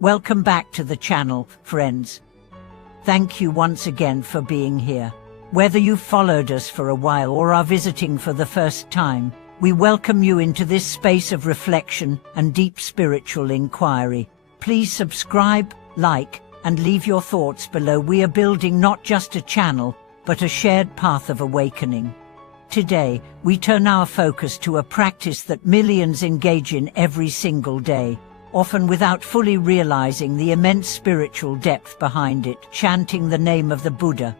Welcome back to the channel, friends. Thank you once again for being here. Whether you've followed us for a while or are visiting for the first time, we welcome you into this space of reflection and deep spiritual inquiry. Please subscribe, like, and leave your thoughts below. We are building not just a channel, but a shared path of awakening. Today, we turn our focus to a practice that millions engage in every single day, often without fully realizing the immense spiritual depth behind it: chanting the name of the Buddha.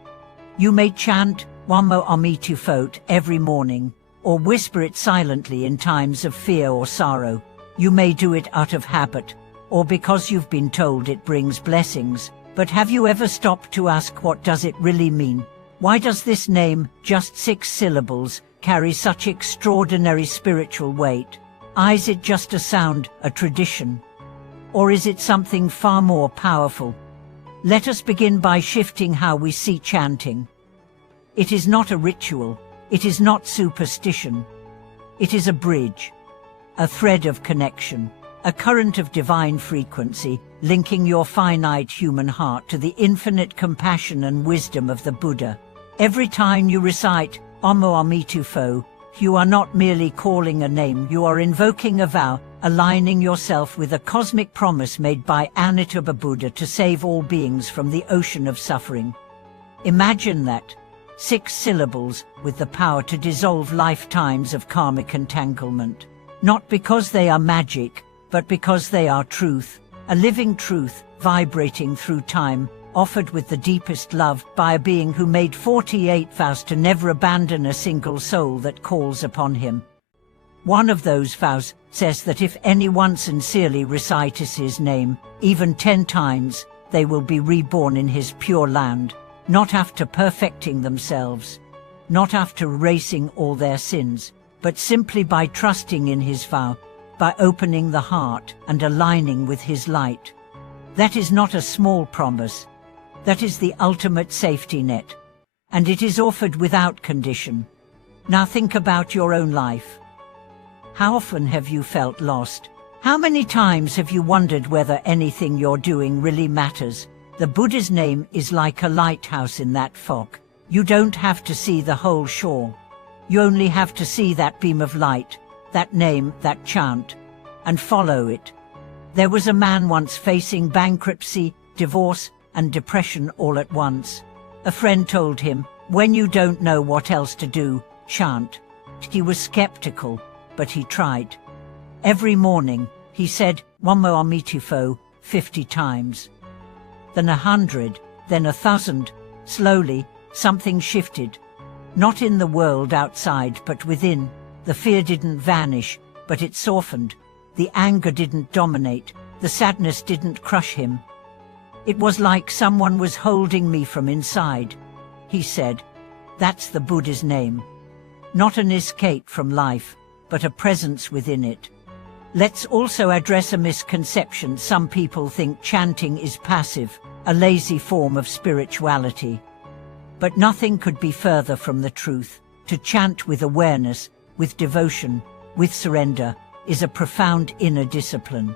You may chant Namo Amitufo every morning, or whisper it silently in times of fear or sorrow. You may do it out of habit, or because you've been told it brings blessings. But have you ever stopped to ask, what does it really mean? Why does this name, just 6 syllables, carry such extraordinary spiritual weight? Is it just a sound, a tradition? Or is it something far more powerful? Let us begin by shifting how we see chanting. It is not a ritual. It is not superstition. It is a bridge, a thread of connection, a current of divine frequency, linking your finite human heart to the infinite compassion and wisdom of the Buddha. Every time you recite Namo Amitufo, you are not merely calling a name, you are invoking a vow, aligning yourself with a cosmic promise made by Amitabha Buddha to save all beings from the ocean of suffering. Imagine that. 6 syllables with the power to dissolve lifetimes of karmic entanglement. Not because they are magic, but because they are truth, a living truth, vibrating through time, offered with the deepest love by a being who made 48 vows to never abandon a single soul that calls upon him. One of those vows says that if anyone sincerely recites his name, even 10 times, they will be reborn in his pure land, not after perfecting themselves, not after erasing all their sins, but simply by trusting in his vow, by opening the heart and aligning with his light. That is not a small promise. That is the ultimate safety net. And it is offered without condition. Now think about your own life. How often have you felt lost? How many times have you wondered whether anything you're doing really matters? The Buddha's name is like a lighthouse in that fog. You don't have to see the whole shore. You only have to see that beam of light, that name, that chant, and follow it. There was a man once facing bankruptcy, divorce, and depression all at once. A friend told him, when you don't know what else to do, chant. He was skeptical, but he tried. Every morning, he said, Namo Amitufo, 50 times. Then 100, then 1,000. Slowly, something shifted. Not in the world outside, but within. The fear didn't vanish, but it softened. The anger didn't dominate. The sadness didn't crush him. It was like someone was holding me from inside. He said, that's the Buddha's name. Not an escape from life, but a presence within it. Let's also address a misconception. Some people think chanting is passive, a lazy form of spirituality. But nothing could be further from the truth. To chant with awareness, with devotion, with surrender, is a profound inner discipline.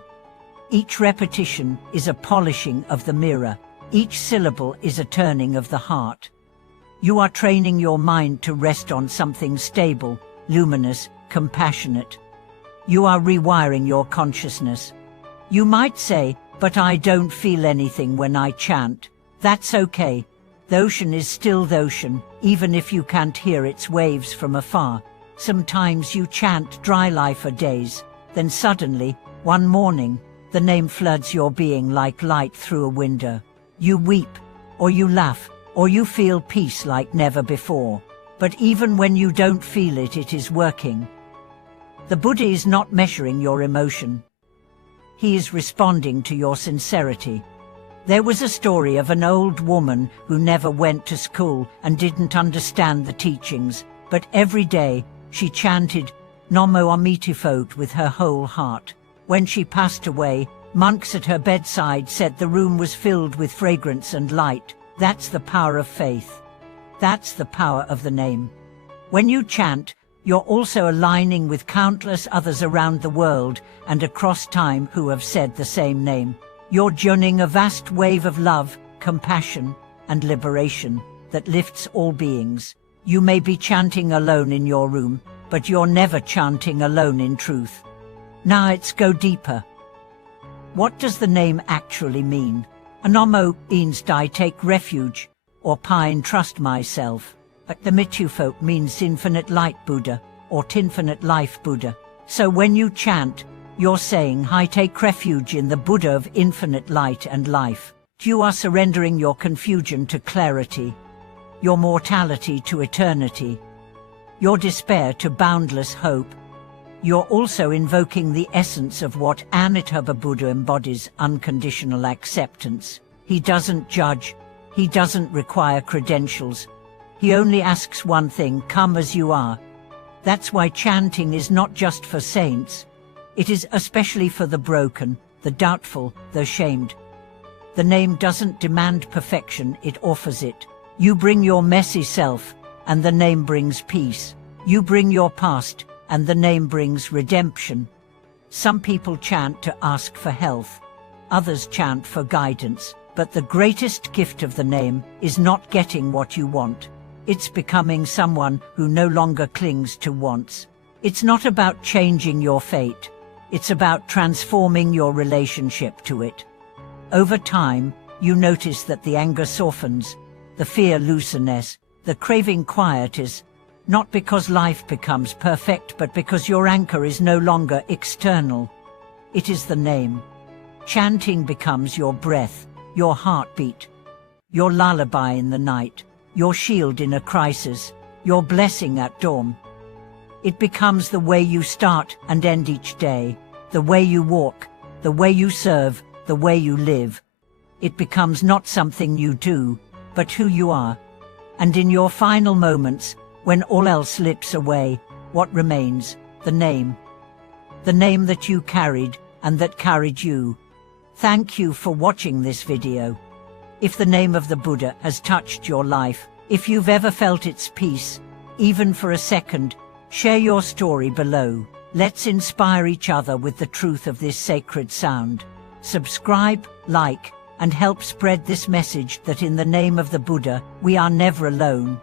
Each repetition is a polishing of the mirror. Each syllable is a turning of the heart. You are training your mind to rest on something stable, luminous, compassionate. You are rewiring your consciousness. You might say, but I don't feel anything when I chant. That's okay. The ocean is still the ocean, even if you can't hear its waves from afar. Sometimes you chant dry lie for days, then suddenly, one morning, the name floods your being like light through a window. You weep, or you laugh, or you feel peace like never before. But even when you don't feel it, it is working. The Buddha is not measuring your emotion. He is responding to your sincerity. There was a story of an old woman who never went to school and didn't understand the teachings, but every day she chanted Namo Amitufo with her whole heart. When she passed away, monks at her bedside said the room was filled with fragrance and light. That's the power of faith. That's the power of the name. When you chant, you're also aligning with countless others around the world and across time who have said the same name. You're journeying a vast wave of love, compassion, and liberation that lifts all beings. You may be chanting alone in your room, but you're never chanting alone in truth. Now let's go deeper. What does the name actually mean? Anomo means I take refuge, or pine trust myself. But the Mitufo means infinite light Buddha, or infinite life Buddha. So when you chant, you're saying I take refuge in the Buddha of infinite light and life. You are surrendering your confusion to clarity, your mortality to eternity, your despair to boundless hope. You're also invoking the essence of what Amitabha Buddha embodies: unconditional acceptance. He doesn't judge, he doesn't require credentials. He only asks one thing: come as you are. That's why chanting is not just for saints. It is especially for the broken, the doubtful, the ashamed. The name doesn't demand perfection, it offers it. You bring your messy self, and the name brings peace. You bring your past, and the name brings redemption. Some people chant to ask for health. Others chant for guidance. But the greatest gift of the name is not getting what you want. It's becoming someone who no longer clings to wants. It's not about changing your fate. It's about transforming your relationship to it. Over time, you notice that the anger softens, the fear loosens, the craving quietes, not because life becomes perfect, but because your anchor is no longer external. It is the name. Chanting becomes your breath, your heartbeat, your lullaby in the night, your shield in a crisis, your blessing at dawn. It becomes the way you start and end each day, the way you walk, the way you serve, the way you live. It becomes not something you do, but who you are. And in your final moments, when all else slips away, what remains? The name. The name that you carried, and that carried you. Thank you for watching this video. If the name of the Buddha has touched your life, if you've ever felt its peace, even for a second, share your story below. Let's inspire each other with the truth of this sacred sound. Subscribe, like, and help spread this message that in the name of the Buddha, we are never alone.